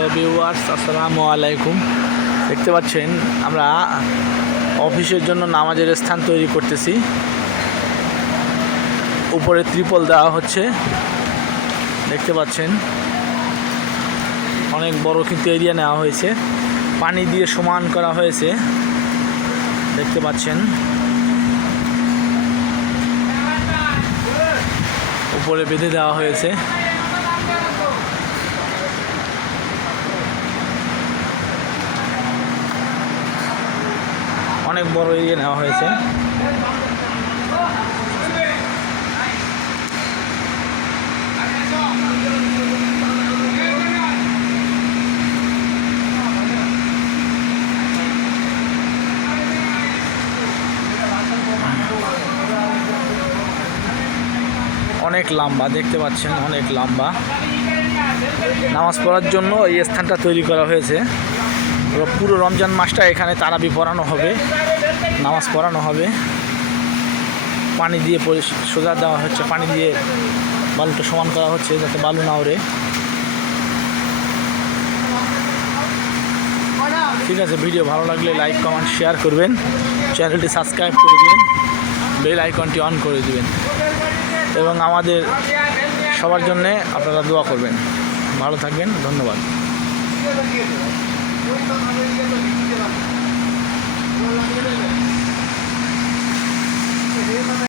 Hello viewers, আসসালামু আলাইকুম। দেখতে পাচ্ছেন আমরা অফিসের জন্য নামাজের স্থান তৈরি করতেছি। উপরে ত্রিপল দেওয়া হচ্ছে, দেখতে পাচ্ছেন অনেক বড় কিন্তু এরিয়া নেওয়া হয়েছে, পানি দিয়ে সমান করা হয়েছে, দেখতে পাচ্ছেন উপরে বেঁধে দেওয়া হয়েছে। অনেক বড় এরিয়া নেওয়া হয়েছে। অনেক লম্বা, দেখতে পাচ্ছেন অনেক লম্বা। নামাজ পড়ার জন্য এই স্থানটা তৈরি করা হয়েছে। পুরো রমজান মাসটা এখানে তারাবি পড়ানো হবে, নামাজ পড়ানো হবে। পানি দিয়ে সোজা দেওয়া হচ্ছে, পানি দিয়ে বালুটা সমান করা হচ্ছে যাতে বালু না ওড়ে। ঠিক আছে, ভিডিও ভালো লাগলে লাইক কমেন্ট শেয়ার করবেন, চ্যানেলটি সাবস্ক্রাইব করে দিবেন, বেল আইকনটি অন করে দিবেন এবং আমাদের সবার জন্যে আপনারা দোয়া করবেন। ভালো থাকবেন, ধন্যবাদ।